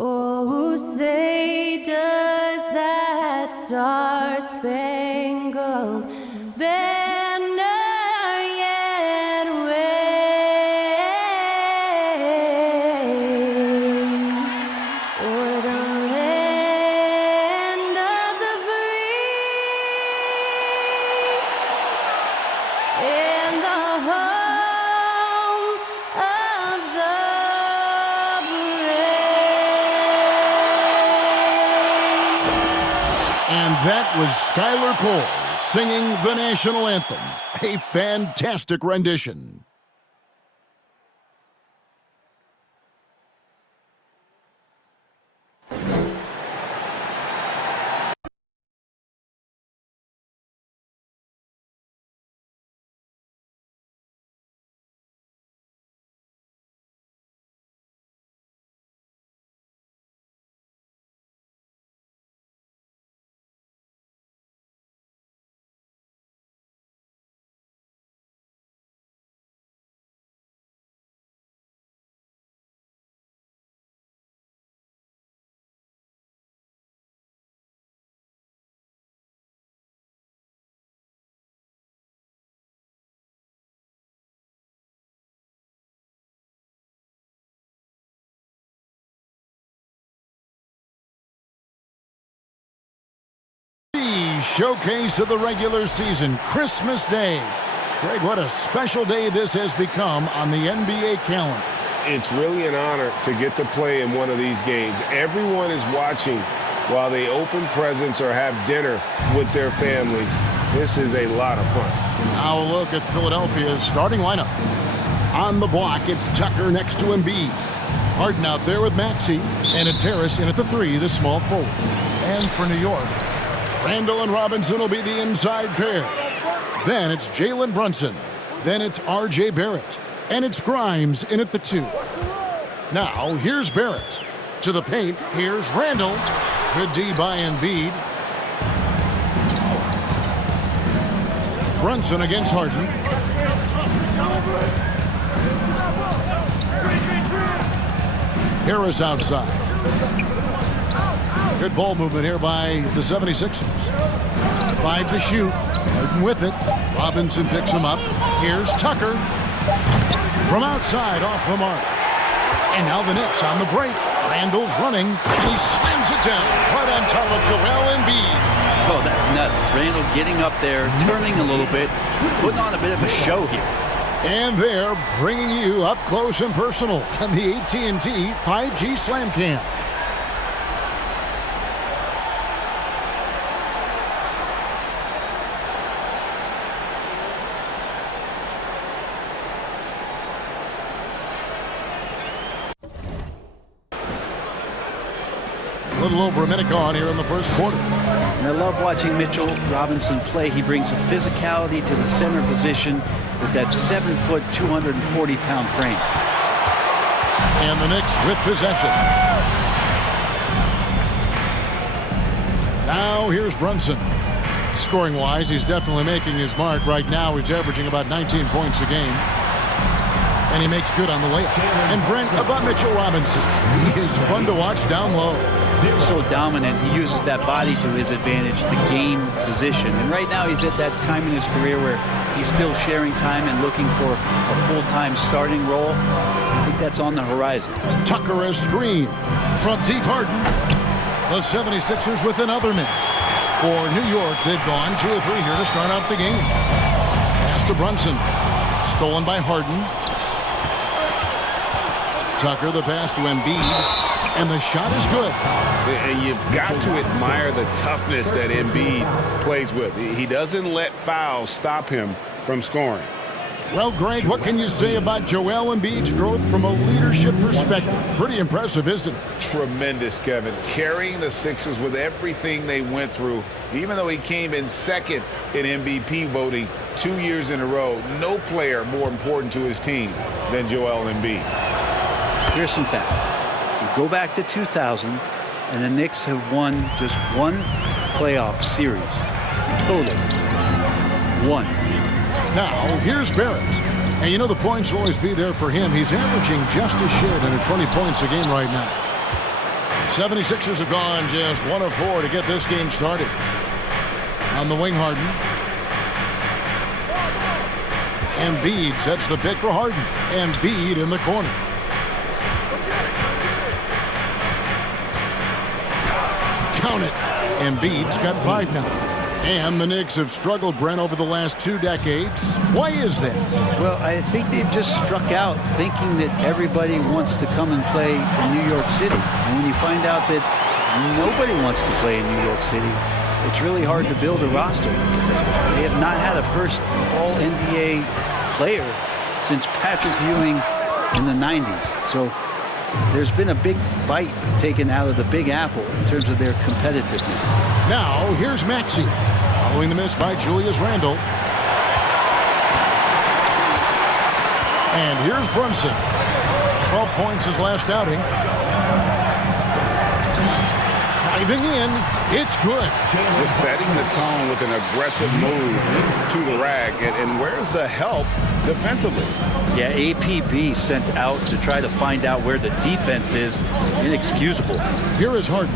Oh, say does that star-spangled banner yet wave o'er the land of the free and the home of the And that was Skylar Cole singing the national anthem. A fantastic rendition. Showcase of the regular season, Christmas Day. Greg, what a special day this has become on the NBA calendar. It's really an honor to get to play in one of these games. Everyone is watching while they open presents or have dinner with their families. This is a lot of fun. Now a look at Philadelphia's starting lineup. On the block, it's Tucker next to Embiid. Harden out there with Maxey, and it's Harris in at the 3, the small forward. And for New York, Randle and Robinson will be the inside pair. Then it's Jalen Brunson. Then it's R.J. Barrett. And it's Grimes in at the 2. Now, here's Barrett. To the paint, here's Randle. Good D by Embiid. Brunson against Harden. Harris outside. Good ball movement here by the 76ers. 5 to shoot. Harden with it. Robinson picks him up. Here's Tucker. From outside, off the mark. And now the Knicks on the break. Randle's running. He slams it down right on top of Joel Embiid. Oh, that's nuts. Randle getting up there, turning a little bit, putting on a bit of a show here. And they're bringing you up close and personal on the AT&T 5G Slam Cam. A little over a minute gone here in the first quarter. And I love watching Mitchell Robinson play. He brings a physicality to the center position with that 7-foot, 240-pound frame. And the Knicks with possession. Now here's Brunson. Scoring-wise, he's definitely making his mark. Right now, he's averaging about 19 points a game. And he makes good on the layup. And Brent, about Mitchell Robinson. He is fun to watch down low. So dominant. He uses that body to his advantage to gain position. And right now he's at that time in his career where he's still sharing time and looking for a full-time starting role. I think that's on the horizon. Tucker a screen from deep Harden. The 76ers with another miss. For New York, they've gone 2 or 3 here to start out the game. Pass to Brunson. Stolen by Harden. Tucker the pass to Embiid. And the shot is good. And you've got to admire the toughness that Embiid plays with. He doesn't let fouls stop him from scoring. Well, Greg, what can you say about Joel Embiid's growth from a leadership perspective? Pretty impressive, isn't it? Tremendous, Kevin. Carrying the Sixers with everything they went through. Even though he came in second in MVP voting 2 years in a row, no player more important to his team than Joel Embiid. Here's some facts. You go back to 2000, and the Knicks have won just 1 playoff series. Total. 1. Now, here's Barrett. And you know the points will always be there for him. He's averaging just a shade under 20 points a game right now. 76ers have gone just 1 of 4 to get this game started. On the wing, Harden. Embiid sets the pick for Harden. Embiid in the corner. Count it. Embiid's got 5 now. And the Knicks have struggled, Brent, over the last 2 decades. Why is that? Well, I think they've just struck out thinking that everybody wants to come and play in New York City. And when you find out that nobody wants to play in New York City, it's really hard to build a roster. They have not had a first All-NBA player since Patrick Ewing in the 90s. So there's been a big bite taken out of the Big Apple in terms of their competitiveness. Now, here's Maxey. Following the miss by Julius Randle. And here's Brunson. 12 points his last outing. Driving in. It's good. Just setting the tone with an aggressive move to the rack. And where's the help defensively? Yeah, APB sent out to try to find out where the defense is. Inexcusable. Here is Harden.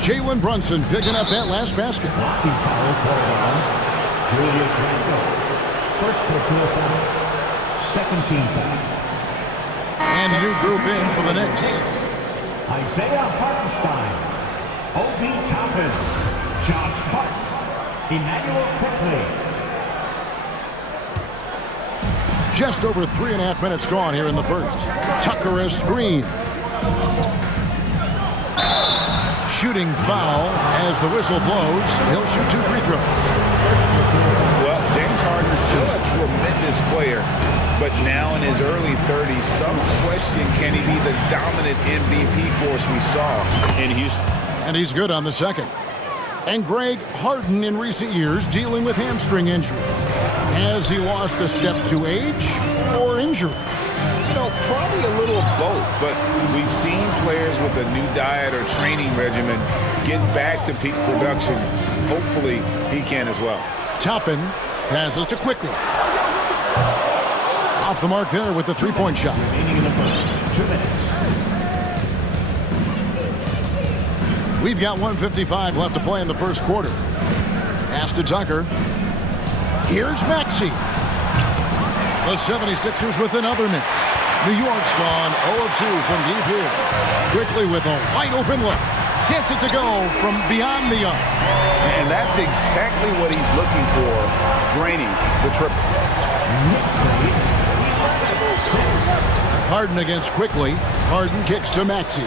Jalen Brunson picking up that last basket. Blocking foul called on Julius Randle. First personal foul. Second team foul. And new group in for the Knicks. Isaiah Hartenstein. Obi Toppin. Josh Hart. Emmanuel Quickly. Just over 3.5 minutes gone here in the first. Tucker is screen. Shooting foul as the whistle blows. He'll shoot 2 free throws. Well, James Harden is still a tremendous player, but now in his early 30s, some question, can he be the dominant MVP force we saw in Houston? And he's good on the second. And Greg, Harden in recent years dealing with hamstring injuries. Has he lost a step to age or injury? You know, probably a little of both, but we've seen players with a new diet or training regimen get back to peak production. Hopefully, he can as well. Toppin passes to Quickly. Off the mark there with the three-point shot. Remaining in the first. 2 minutes. We've got 1:55 left to play in the first quarter. Pass to Tucker. Here's Maxey. The 76ers with another miss. New York's gone 0 of 2 from deep here. Quickly with a wide open look. Gets it to go from beyond the arc. And that's exactly what he's looking for, draining the triple. Harden against Quickly. Harden kicks to Maxey.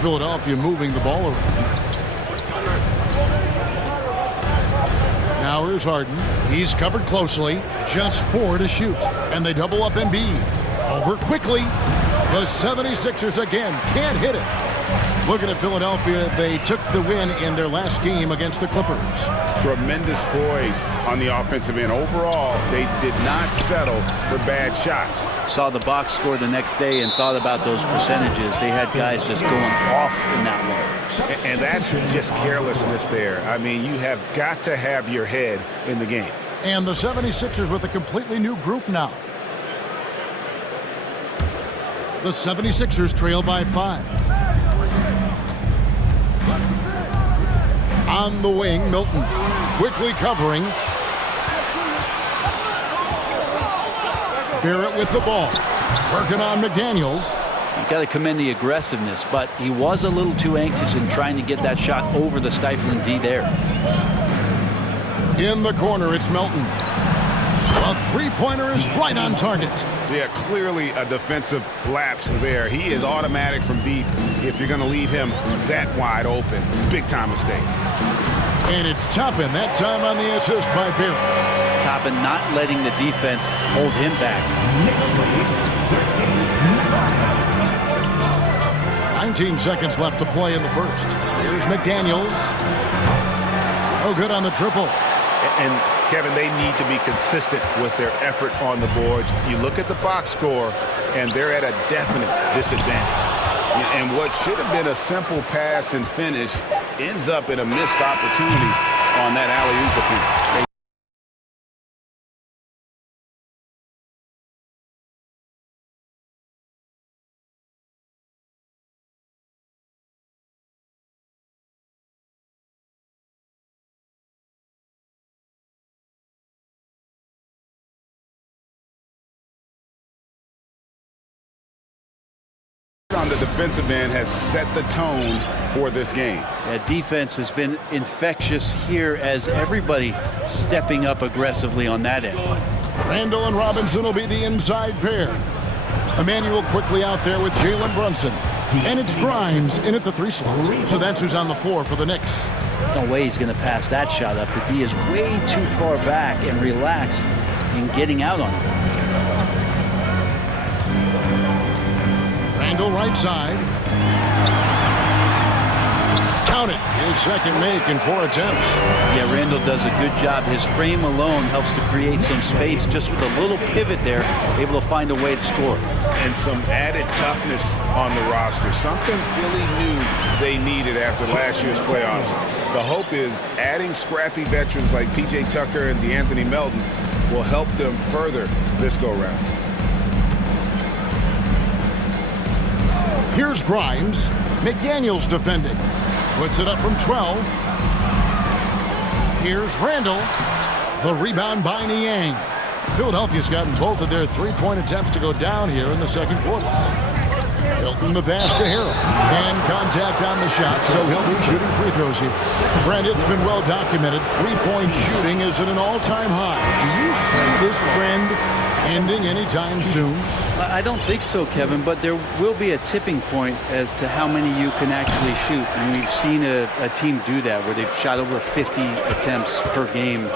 Philadelphia moving the ball around. Now here's Harden. He's covered closely. Just 4 to shoot. And they double up Embiid. Over Quickly. The 76ers again can't hit it. Looking at Philadelphia, they took the win in their last game against the Clippers. Tremendous poise on the offensive end. Overall, they did not settle for bad shots. Saw the box score the next day and thought about those percentages. They had guys just going off in that one. And that's just carelessness there. I mean, you have got to have your head in the game. And the 76ers with a completely new group now. The 76ers trail by 5. On the wing, Melton quickly covering. Barrett with the ball. Working on McDaniels. You got to commend the aggressiveness, but he was a little too anxious in trying to get that shot over the stifling D there. In the corner, it's Melton. A three-pointer is right on target. Yeah, clearly a defensive lapse there. He is automatic from deep if you're going to leave him that wide open. Big-time mistake. And it's Toppin, that time on the assist by Barrett. Toppin not letting the defense hold him back. 19 seconds left to play in the first. Here's McDaniels. Oh, good on the triple. And Kevin, they need to be consistent with their effort on the boards. You look at the box score, and they're at a definite disadvantage. And what should have been a simple pass and finish ends up in a missed opportunity on that alley-oop attempt. on the defensive end has set the tone for this game. That defense has been infectious here as everybody stepping up aggressively on that end. Randle and Robinson will be the inside pair. Emmanuel quickly out there with Jalen Brunson. And it's Grimes in at the 3 slot. So that's who's on the floor for the Knicks. No way he's going to pass that shot up. The D is way too far back and relaxed in getting out on him. Randle right side. Count it. His second make in 4 attempts. Yeah, Randle does a good job. His frame alone helps to create some space. Just with a little pivot there, able to find a way to score. And some added toughness on the roster. Something Philly knew they needed after last year's playoffs. The hope is adding scrappy veterans like P.J. Tucker and DeAnthony Melton will help them further this go-round. Here's Grimes. McDaniels defending. Puts it up from 12. Here's Randle. The rebound by Niang. Philadelphia's gotten both of their 3-point attempts to go down here in the second quarter. Melton the pass to Harrell. And contact on the shot, so he'll be shooting free throws here. Brent, it's been well documented. 3-point shooting is at an all-time high. Do you see this trend ending anytime soon? I don't think so, Kevin, but there will be a tipping point as to how many you can actually shoot. And we've seen a team do that where they've shot over 50 attempts per game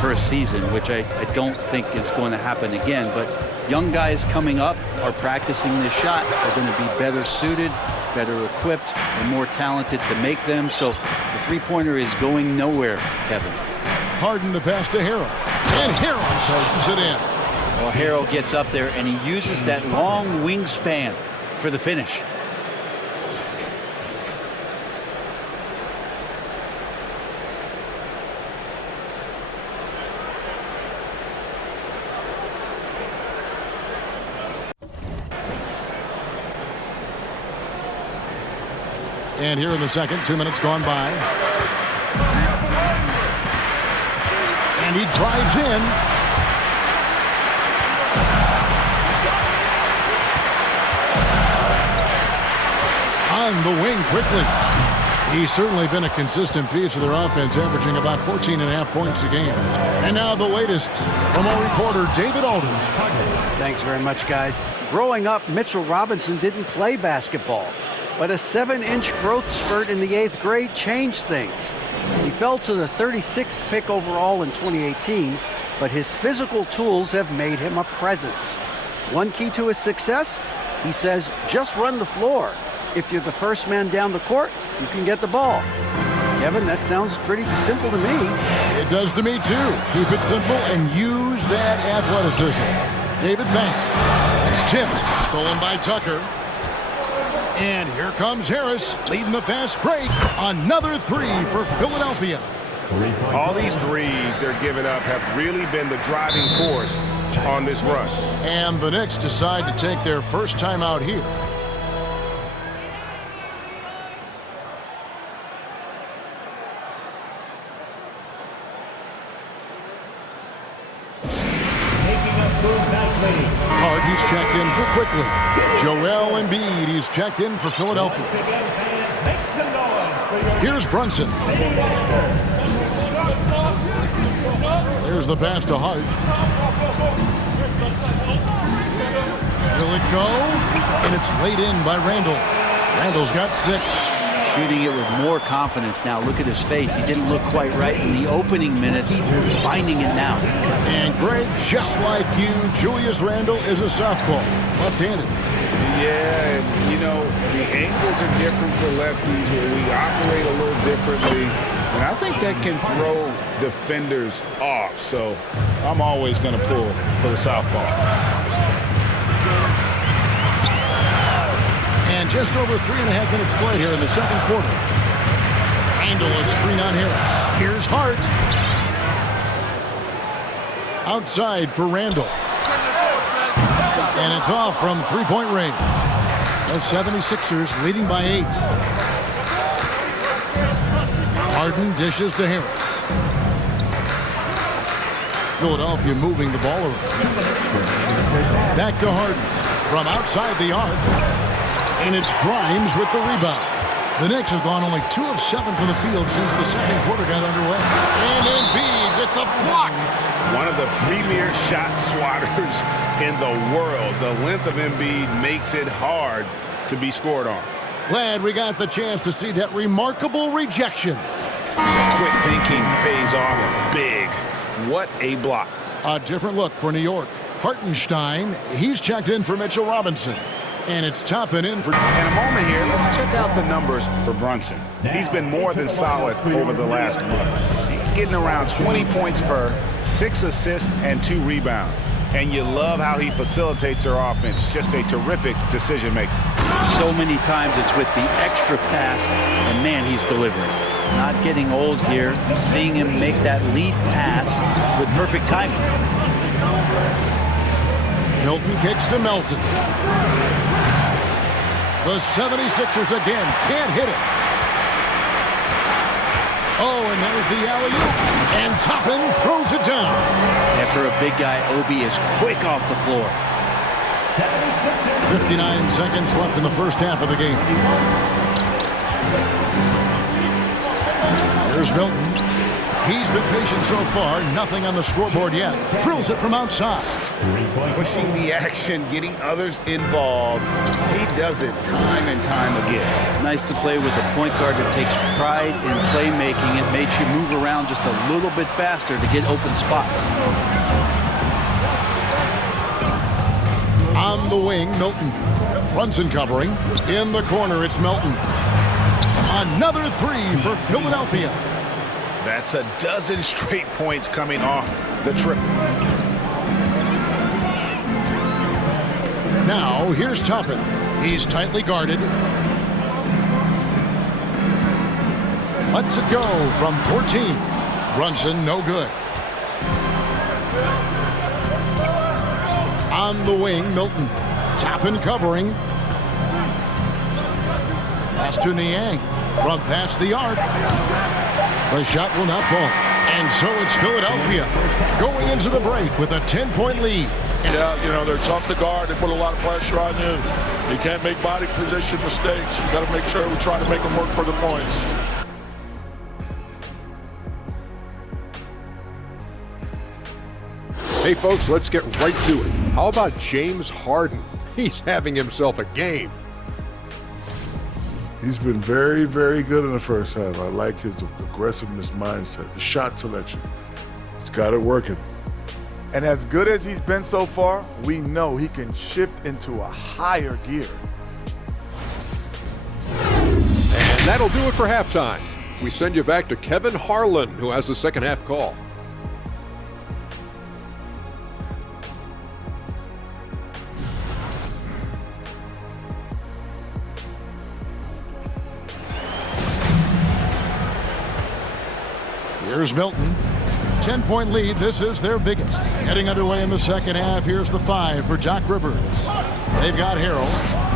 for a season, which I don't think is going to happen again. But young guys coming up are practicing this shot. They're going to be better suited, better equipped, and more talented to make them. So the three-pointer is going nowhere, Kevin. Harden the pass to Harrell. And Harrell slams it in. Well, Harrell gets up there, and he uses that long wingspan for the finish. And here in the second, 2 minutes gone by. And he drives in. On the wing quickly. He's certainly been a consistent piece of their offense, averaging about 14.5 points a game. And now the latest from our reporter, David Alders. Thanks very much, guys. Growing up, Mitchell Robinson didn't play basketball, but a 7-inch growth spurt in the 8th grade changed things. He fell to the 36th pick overall in 2018, but his physical tools have made him a presence. One key to his success, he says, just run the floor. If you're the first man down the court, you can get the ball. Kevin, that sounds pretty simple to me. It does to me, too. Keep it simple and use that athleticism. David, thanks. It's tipped. Stolen by Tucker. And here comes Harris, leading the fast break. Another 3 for Philadelphia. All these threes they're giving up have really been the driving force on this run. And the Knicks decide to take their first time out here. Harden's checked in for quickly. Joel Embiid, he's checked in for Philadelphia. Here's Brunson. There's the pass to Hart. Will it go? And it's laid in by Randle. Randle's got 6. Shooting it with more confidence now. Look at his face. He didn't look quite right in the opening minutes. Finding it now. And Greg, just like you, Julius Randle is a southpaw, left-handed. Yeah, and you know, the angles are different for lefties where we operate a little differently. And I think that can throw defenders off. So I'm always going to pull for the southpaw. And just over 3.5 minutes played here in the second quarter. Randle a screen on Harris. Here's Hart. Outside for Randle. And it's off from 3-point range. The 76ers leading by 8. Harden dishes to Harris. Philadelphia moving the ball around. Back to Harden from outside the arc. And it's Grimes with the rebound. The Knicks have gone only 2 of 7 from the field since the second quarter got underway. And Embiid with the block. One of the premier shot swatters in the world. The length of Embiid makes it hard to be scored on. Glad we got the chance to see that remarkable rejection. Quick thinking pays off big. What a block. A different look for New York. Hartenstein, he's checked in for Mitchell Robinson. And it's Toppin in for... In a moment here, let's check out the numbers for Brunson. He's been more than solid over the last month. He's getting around 20 points per, 6 assists, and 2 rebounds. And you love how he facilitates their offense. Just a terrific decision maker. So many times it's with the extra pass, and man, he's delivering. Not getting old here, seeing him make that lead pass with perfect timing. Melton kicks to Melton. The 76ers again can't hit it. Oh, and there's the alley-oop. And Toppin throws it down. And for a big guy, Obi is quick off the floor. 59 seconds left in the first half of the game. Here's Melton. He's been patient so far. Nothing on the scoreboard yet. Drills it from outside. Pushing the action, getting others involved. He does it time and time again. Nice to play with a point guard that takes pride in playmaking. It makes you move around just a little bit faster to get open spots. On the wing, Melton. Brunson covering. In the corner, it's Melton. Another 3 for Philadelphia. That's a dozen straight points coming off the trip. Now, here's Toppin. He's tightly guarded. Lets it go from 14. Brunson, no good. On the wing, Melton. Toppin covering. Pass to Niang. From past the arc. The shot will not fall. And so it's Philadelphia going into the break with a 10-point lead. Yeah, you know, they're tough to guard. They put a lot of pressure on you. You can't make body position mistakes. We got to make sure we try to make them work for the points. Hey, folks, let's get right to it. How about James Harden? He's having himself a game. He's been very, very good in the first half. I like his aggressiveness mindset, the shot selection. He's got it working. And as good as he's been so far, we know he can shift into a higher gear. And that'll do it for halftime. We send you back to Kevin Harlan, who has the second half call. Here's Melton. 10-point lead. This is their biggest. Getting underway in the second half. Here's the 5 for Doc Rivers. They've got Harold.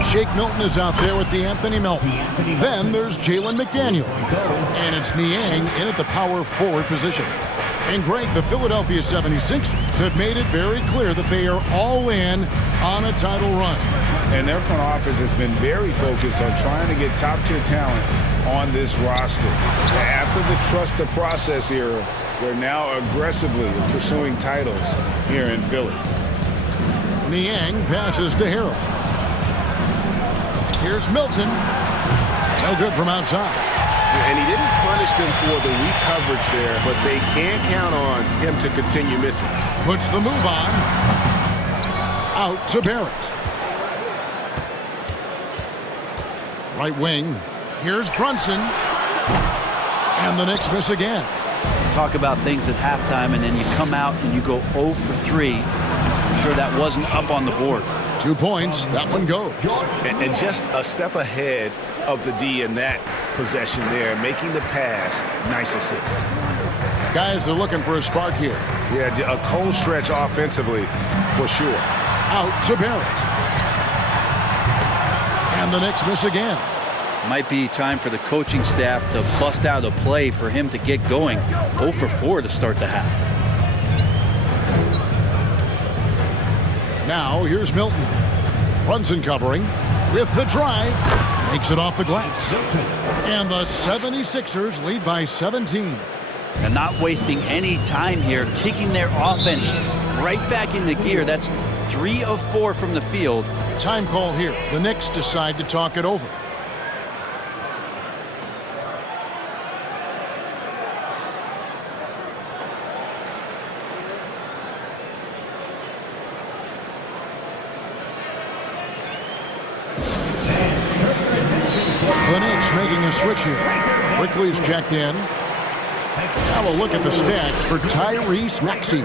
Shake Milton is out there with D'Anthony Melton. Then there's Jalen McDaniel. And it's Niang in at the power forward position. And Greg, the Philadelphia 76ers have made it very clear that they are all in on a title run. And their front office has been very focused on trying to get top-tier talent on this roster. After the trust the process era, they're now aggressively pursuing titles here in Philly. Niang passes to Harold. Here's Melton. No good from outside. And he didn't punish them for the weak coverage there, but they can't count on him to continue missing. Puts the move on. Out to Barrett. Right wing. Here's Brunson. And the Knicks miss again. Talk about things at halftime, and then you come out and you go 0 for 3. I'm sure that wasn't up on the board. 2 points. That one goes. And just a step ahead of the D in that possession there, making the pass. Nice assist. Guys are looking for a spark here. Yeah, a cold stretch offensively for sure. Out to Barrett. And the Knicks miss again. Might be time for the coaching staff to bust out a play for him to get going. 0 for 4 to start the half. Now here's Melton. Brunson covering. with the drive. Makes it off the glass. And the 76ers lead by 17. And not wasting any time here, kicking their offense right back into gear. That's 3 of 4 from the field. Time call here. The Knicks decide to talk it over. The Knicks making a switch here. Quickly's checked in. Now a look at the stats for Tyrese Maxey.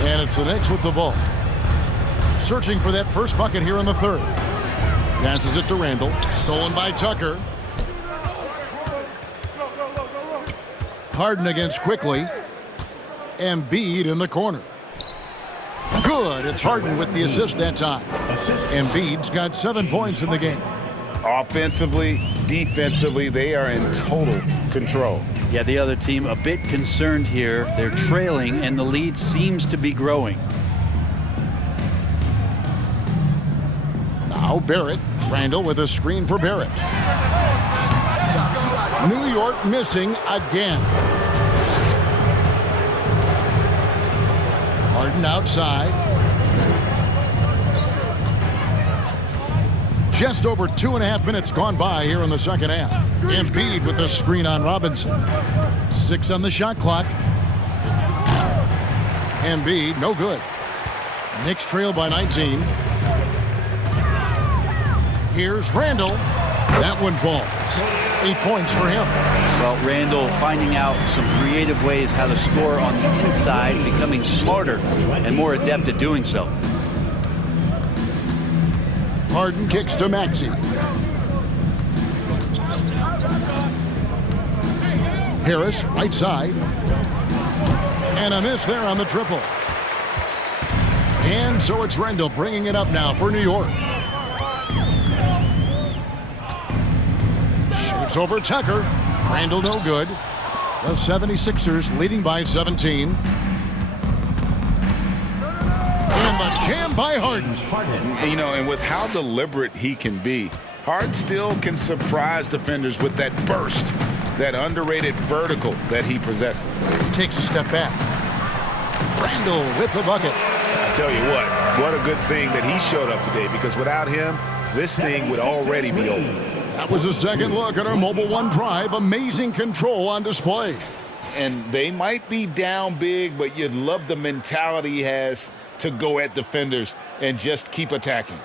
And it's the Knicks with the ball. Searching for that first bucket here in the third. Passes it to Randle. Stolen by Tucker. Harden against Quickly. Embiid in the corner. Good. It's Harden with the assist that time. Embiid's got 7 points in the game. Offensively, defensively, they are in total control. Yeah, the other team a bit concerned here. They're trailing, and the lead seems to be growing. Now Barrett. Randle with a screen for Barrett. New York missing again. Harden outside. Just over 2.5 minutes gone by here in the second half. Embiid with a screen on Robinson. 6 on the shot clock. Embiid, no good. Knicks trail by 19. Here's Randle. That one falls. 8 points for him. Well, Randle finding out some creative ways how to score on the inside, becoming smarter and more adept at doing so. Harden kicks to Maxey. Harris, right side. And a miss there on the triple. And so it's Randle bringing it up now for New York. Shoots over Tucker. Randle no good. The 76ers leading by 17. And the jam by Harden. You know, and with how deliberate he can be, Harden still can surprise defenders with that burst, that underrated vertical that he possesses. Takes a step back. Randle with the bucket. I tell you what a good thing that he showed up today, because without him, this thing would already be over. That was a second look at our Mobile One drive. Amazing control on display. And they might be down big, but you'd love the mentality he has to go at defenders and just keep attacking.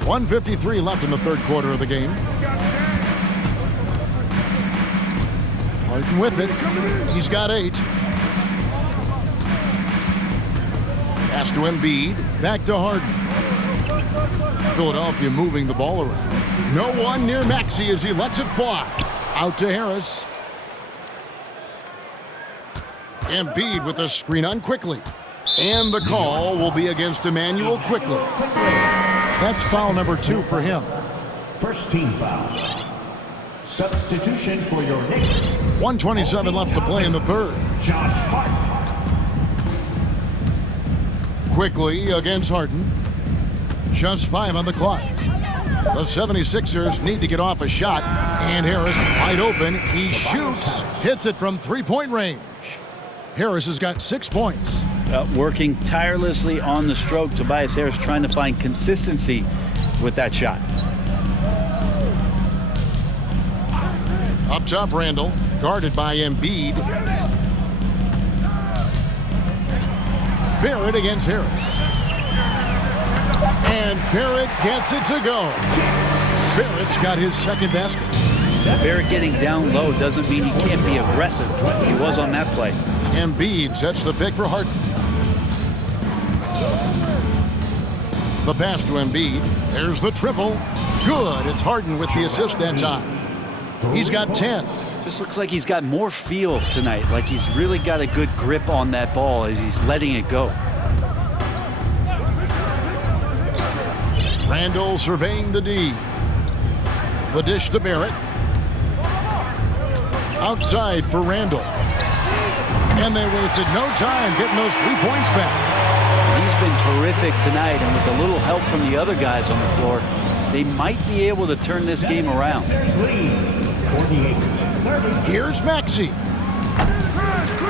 .153 left in the third quarter of the game. Harden with it. He's got 8. Pass to Embiid. Back to Harden. Philadelphia moving the ball around. No one near Maxey as he lets it fly. Out to Harris. Embiid with a screen on Quickly. And the call will be against Emmanuel Quickly. That's foul number 2 for him. First team foul. Substitution for your Knicks. 1:27 left to play in the third. Josh Hart. Quickly against Harden. Just 5 on the clock. The 76ers need to get off a shot. And Harris wide open. He shoots. Hits it from 3-point range. Harris has got 6 points. Working tirelessly on the stroke. Tobias Harris trying to find consistency with that shot. Up top, Randle. Guarded by Embiid. Barrett against Harris. And Barrett gets it to go. Barrett's got his second basket. Barrett getting down low doesn't mean he can't be aggressive. He was on that play. Embiid sets the pick for Harden. The pass to Embiid. There's the triple. Good. It's Harden with the assist that time. He's got 10. Just looks like he's got more feel tonight, like he's really got a good grip on that ball as he's letting it go. Randle surveying the D. The dish to Barrett. Outside for Randle. And they wasted no time getting those 3 points back. He's been terrific tonight, and with a little help from the other guys on the floor, they might be able to turn this game around. Here's Maxey.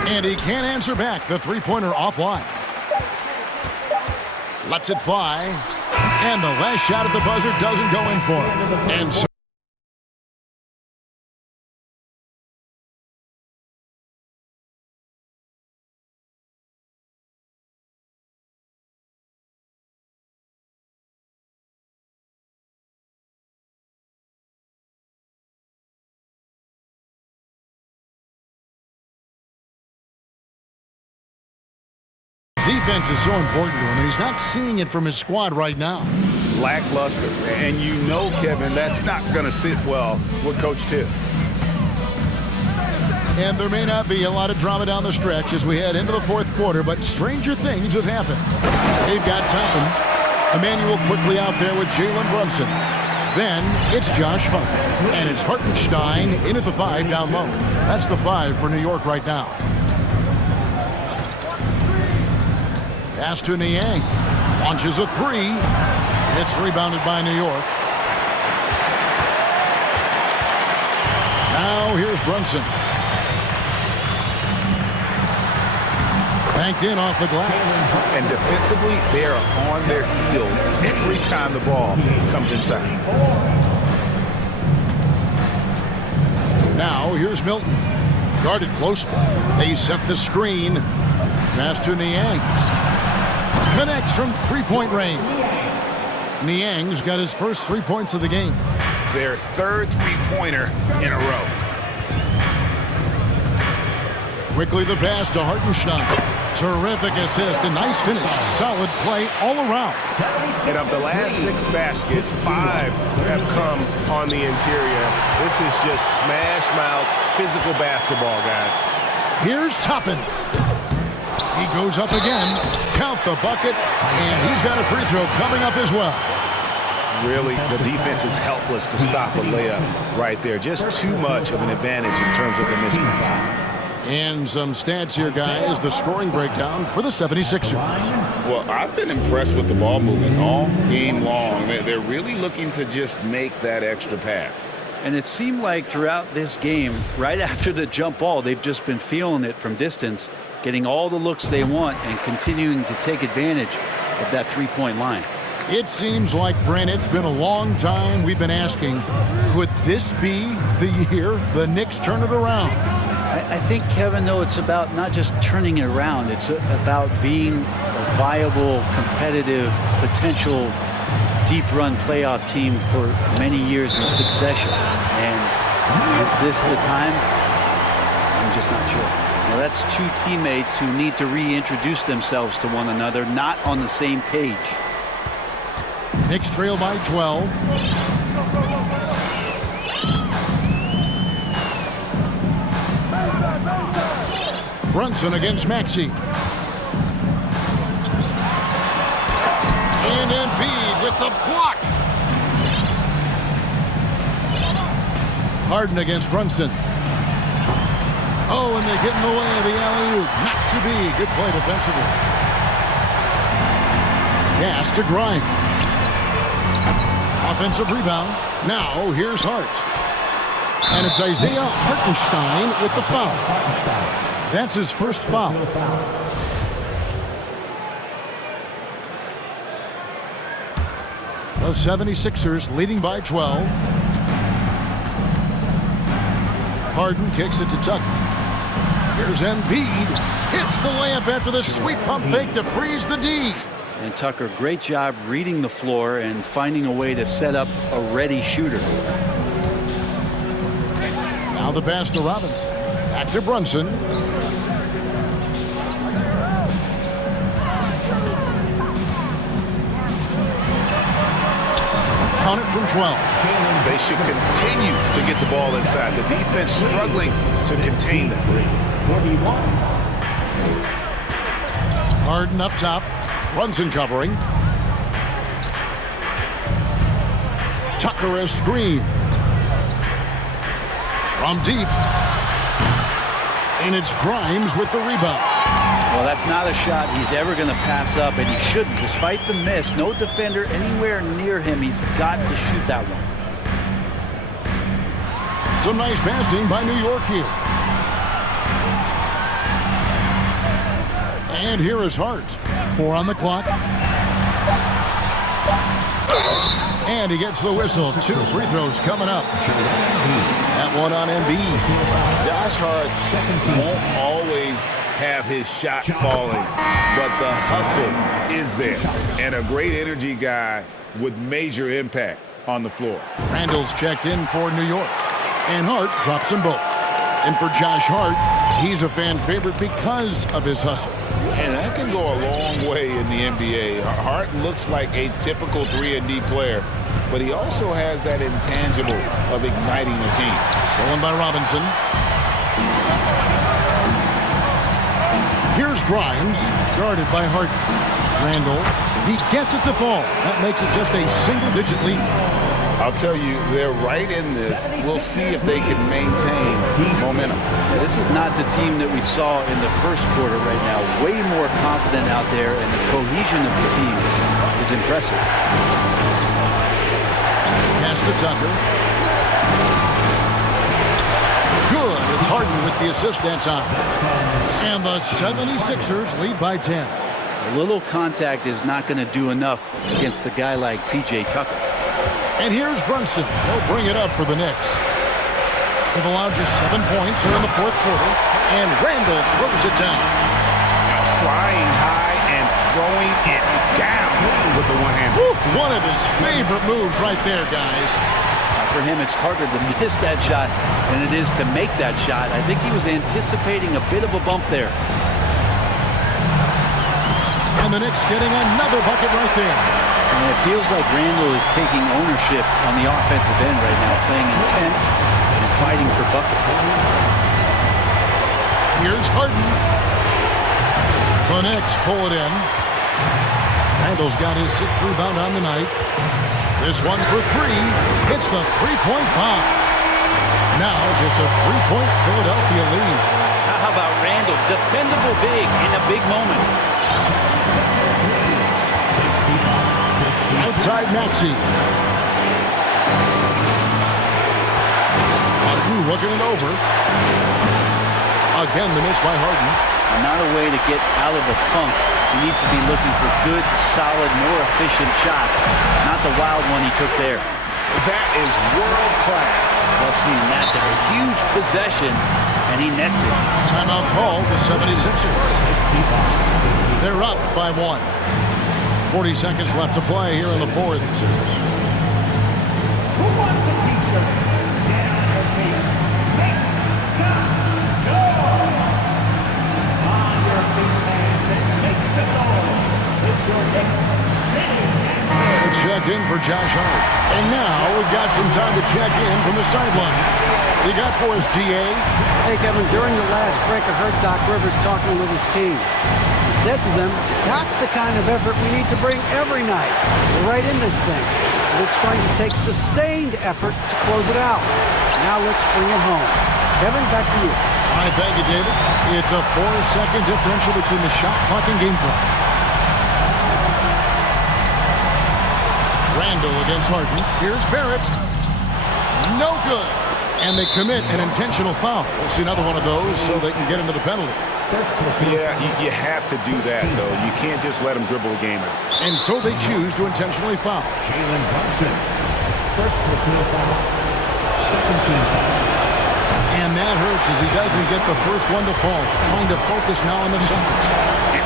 And he can't answer back. The three-pointer offline. Lets it fly. And the last shot at the buzzer doesn't go in for him. And so defense is so important to him, and he's not seeing it from his squad right now. Lackluster. And you know, Kevin, that's not going to sit well with Coach Tipp. And there may not be a lot of drama down the stretch as we head into the fourth quarter, but stranger things have happened. They've got Toppin. Emmanuel quickly out there with Jalen Brunson. Then it's Josh Funk. And it's Hartenstein in at the 5 down low. That's the 5 for New York right now. Pass to Niang. Launches a 3. It's rebounded by New York. Now here's Brunson. Banked in off the glass. And defensively, they are on their heels every time the ball comes inside. Now here's Melton. Guarded closely. They set the screen. Pass to Niang. Connects from three-point range. Niang's got his first 3 points of the game. Their third three-pointer in a row. Quickly the pass to Hartenstein. Terrific assist, a nice finish. Solid play all around. And of the last 6 baskets, 5 have come on the interior. This is just smash mouth, physical basketball, guys. Here's Toppin. He goes up again. Count the bucket, and he's got a free throw coming up as well. Really, the defense is helpless to stop a layup right there. Just too much of an advantage in terms of the mismatch. And some stats here, guys. The scoring breakdown for the 76ers. Well, I've been impressed with the ball movement all game long. They're really looking to just make that extra pass. And it seemed like throughout this game, right after the jump ball, they've just been feeling it from distance, getting all the looks they want and continuing to take advantage of that three-point line. It seems like, Brent, it's been a long time we've been asking, could this be the year the Knicks turn it around? I think, Kevin, though, it's about not just turning it around. It's about being a viable, competitive, potential deep-run playoff team for many years in succession. And is this the time? I'm just not sure. Now, that's two teammates who need to reintroduce themselves to one another, not on the same page. Knicks trail by 12. Brunson against Maxey. And Embiid with the block. Harden against Brunson. Oh, and they get in the way of the alley-oop. Not to be. Good play defensively. Pass to Grimes. Offensive rebound. Now here's Hart. And it's Isaiah Hartenstein with the foul. That's his first foul. The 76ers leading by 12. Harden kicks it to Tucker. Here's Embiid. Hits the layup after the sweet pump fake to freeze the D. And Tucker, great job reading the floor and finding a way to set up a ready shooter. Now the pass to Robinson. Back to Brunson. count it from 12. They should continue to get the ball inside. The defense struggling to contain them. 41. Harden up top. Brunson covering. Tucker a screen. From deep. And it's Grimes with the rebound. Well, that's not a shot he's ever going to pass up, and he shouldn't. Despite the miss, no defender anywhere near him. He's got to shoot that one. Some nice passing by New York here. And here is Hart. 4 on the clock. And he gets the whistle. 2 free throws coming up. That one on Embiid. Josh Hart won't always have his shot falling, but the hustle is there. And a great energy guy with major impact on the floor. Randle's checked in for New York. And Hart drops them both. And for Josh Hart, he's a fan favorite because of his hustle. And that can go a long way in the NBA. Hart looks like a typical 3-and-D player, but he also has that intangible of igniting a team. Stolen by Robinson. Here's Grimes, guarded by Harden. Randle, he gets it to fall. That makes it just a single-digit lead. I'll tell you, they're right in this. We'll see if they can maintain momentum. Yeah, this is not the team that we saw in the first quarter right now. Way more confident out there, and the cohesion of the team is impressive. Pass to Tucker. Good. It's Harden with the assist that time. And the 76ers lead by 10. A little contact is not going to do enough against a guy like P.J. Tucker. And here's Brunson. He'll bring it up for the Knicks. They've allowed just 7 points here in the fourth quarter. And Randle throws it down. Flying high and throwing it down with the one-hand. One of his favorite moves right there, guys. For him, it's harder to miss that shot than it is to make that shot. I think he was anticipating a bit of a bump there. And the Knicks getting another bucket right there. And it feels like Randle is taking ownership on the offensive end right now, playing intense and fighting for buckets. Here's Harden. The Knicks pull it in. Randle's got his 6th rebound on the night. This one for 3. It's the three-point bomb. Now just a 3-point Philadelphia lead. How about Randle? Dependable big in a big moment. Outside Maxey. Harden looking it over. Again, the miss by Harden. Not a way to get out of the funk. He needs to be looking for good, solid, more efficient shots. Not the wild one he took there. That is world class. Love seeing that there. A huge possession, and he nets it. Timeout called the 76ers. They're up by 1. 40 seconds left to play here in the fourth. Who wants a t-shirt? Get on your feet. Make some noise. On your feet, fans, and make some noise. It's your Knicks City. It's checked in for Josh Hart. And now we've got some time to check in from the sideline. You got for us, D.A.? Hey, Kevin, during the last break, I heard Doc Rivers talking with his team. He said to them, that's the kind of effort we need to bring every night. We're right in this thing. But it's going to take sustained effort to close it out. Now let's bring it home. Kevin, back to you. All right, thank you, David. It's a 4-second differential between the shot clock and game clock. Randle against Harden. Here's Barrett. No good. And they commit an intentional foul. We'll see another one of those so they can get into the penalty. Yeah, you have to do that, though. You can't just let them dribble the game out. And so they choose to intentionally foul. Jalen Brunson. First personal foul. Second team foul. And that hurts as he doesn't get the first one to fall. Trying to focus now on the seconds.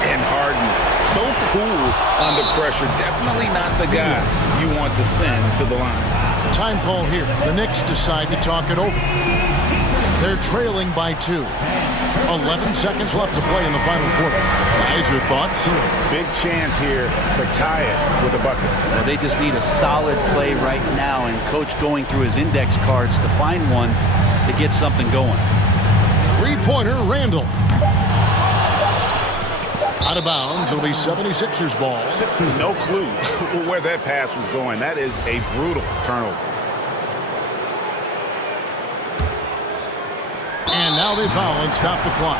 And Harden, so cool under pressure. Definitely not the guy you want to send to the line. Time call here. The Knicks decide to talk it over. They're trailing by 2. 11 seconds left to play in the final quarter. Guys, your thoughts? Big chance here to tie it with a bucket. Well, they just need a solid play right now, and Coach going through his index cards to find one to get something going. Three-pointer, Randle. Out of bounds. It'll be 76ers ball. No clue where that pass was going. That is a brutal turnover. And now they foul and stop the clock.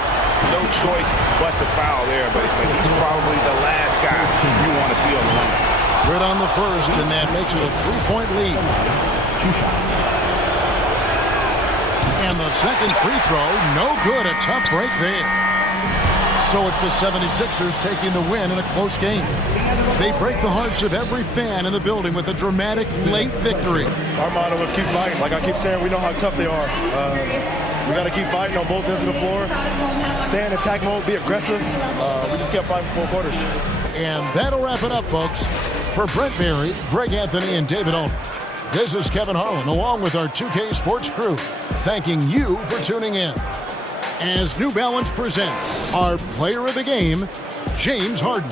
No choice but to foul there, but he's probably the last guy you want to see on the line. Good on the first, and that makes it a 3-point lead. And the second free throw, no good. A tough break there. So it's the 76ers taking the win in a close game. They break the hearts of every fan in the building with a dramatic late victory. Our motto is keep fighting. Like I keep saying, we know how tough they are. We got to keep fighting on both ends of the floor. Stay in attack mode, be aggressive. We just kept fighting for 4 quarters. And that'll wrap it up, folks. For Brent Berry, Greg Anthony, and David Owen, this is Kevin Harlan, along with our 2K Sports crew, thanking you for tuning in. As New Balance presents our player of the game, James Harden.